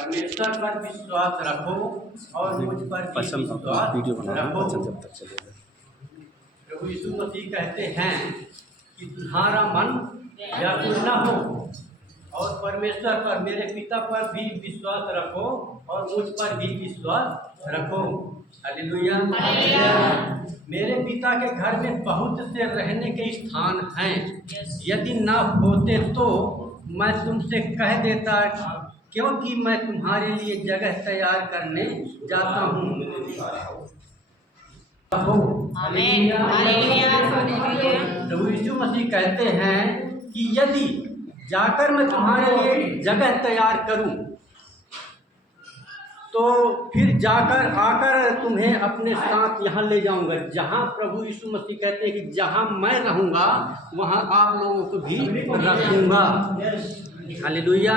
परमेश्वर पर विश्वास रखो और मुझ पर भी विश्वास रखो। प्रभु यीशु मसीह कहते हैं कि तुम्हारा मन व्याकुल न हो और परमेश्वर पर, मेरे पिता पर भी विश्वास रखो और मुझ पर भी विश्वास रखो। हालेलुया। मेरे पिता के घर में बहुत से रहने के स्थान हैं, यदि न होते तो मैं तुमसे कह देता, क्योंकि मैं तुम्हारे लिए जगह तैयार करने जाता हूँ। प्रभु यीशु मसीह कहते हैं कि यदि जाकर मैं तुम्हारे लिए जगह तैयार करूं तो फिर जाकर आकर तुम्हें अपने साथ यहाँ ले जाऊंगा। जहाँ प्रभु यीशु मसीह कहते हैं कि जहाँ मैं रहूंगा वहाँ आप लोगों को भी रखूंगा। हालेलुया।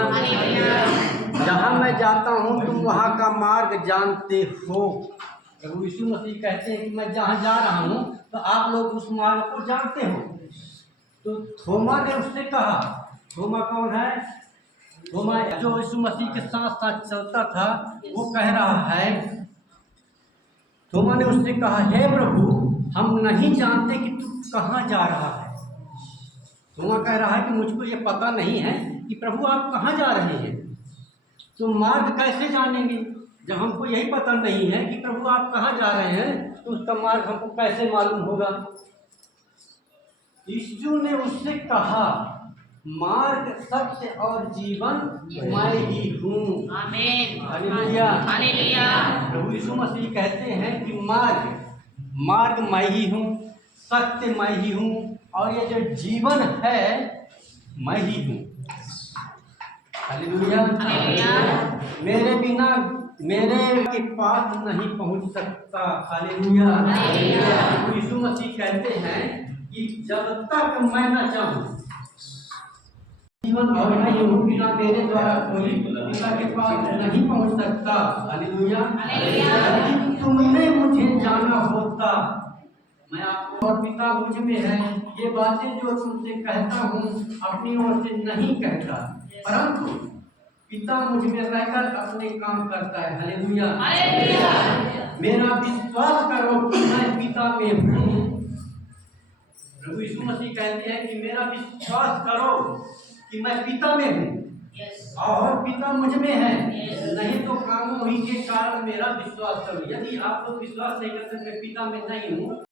जहाँ मैं जाता हूँ तुम वहाँ का मार्ग जानते हो। प्रभु यीशु मसीह कहते हैं कि मैं जहाँ जा रहा हूँ तो आप लोग उस मार्ग को जानते हो। तो थोमा ने उससे कहा, थोमा कौन है? थोमा जो यीशु मसीह के साथ साथ चलता था, वो कह रहा है, थोमा ने उससे कहा, हे प्रभु, हम नहीं जानते कि तू कहाँ जा रहा है। थोमा कह रहा है कि मुझको ये पता नहीं है कि प्रभु आप कहाँ जा रहे हैं। तो मार्ग कैसे जानेंगे जब हमको यही पता नहीं है कि प्रभु आप कहाँ जा रहे हैं, तो उसका मार्ग हमको कैसे मालूम होगा। यीशु ने उससे कहा, मार्ग, सत्य और जीवन मैं ही हूँ। आमीन। हालेलुया। हालेलुया। प्रभु यीशु मसीह कहते हैं कि मार्ग मैं ही हूँ, सत्य मैं ही हूँ और ये जो जीवन है मैं ही हूँ। हालेलुया। मेरे बिना मेरे के पास नहीं पहुँच सकता। हालेलुया। प्रभु यीशु मसीह कहते हैं कि जब तक मैं न चाहूँ जीवन और नहीं हूँ, बिना मेरे द्वारा कोई पिता के पास नहीं पहुँच सकता। हालेलुया। यदि तुमने मुझे जाना होता, मैं आपको, और पिता मुझ में है, ये बातें जो तुमसे कहता हूँ अपनी ओर से नहीं कहता, परंतु पिता मुझ में रहकर अपने काम करता है। हालेलुया। मेरा विश्वास करो कि मैं पिता में हूँ। प्रभु यीशु मसीह कहते हैं कि मेरा विश्वास करो कि मैं पिता में हूँ और पिता मुझ में है, नहीं तो कामों ही के कारण मेरा विश्वास करो। यदि आप लोग विश्वास नहीं करते मैं पिता में नहीं हूँ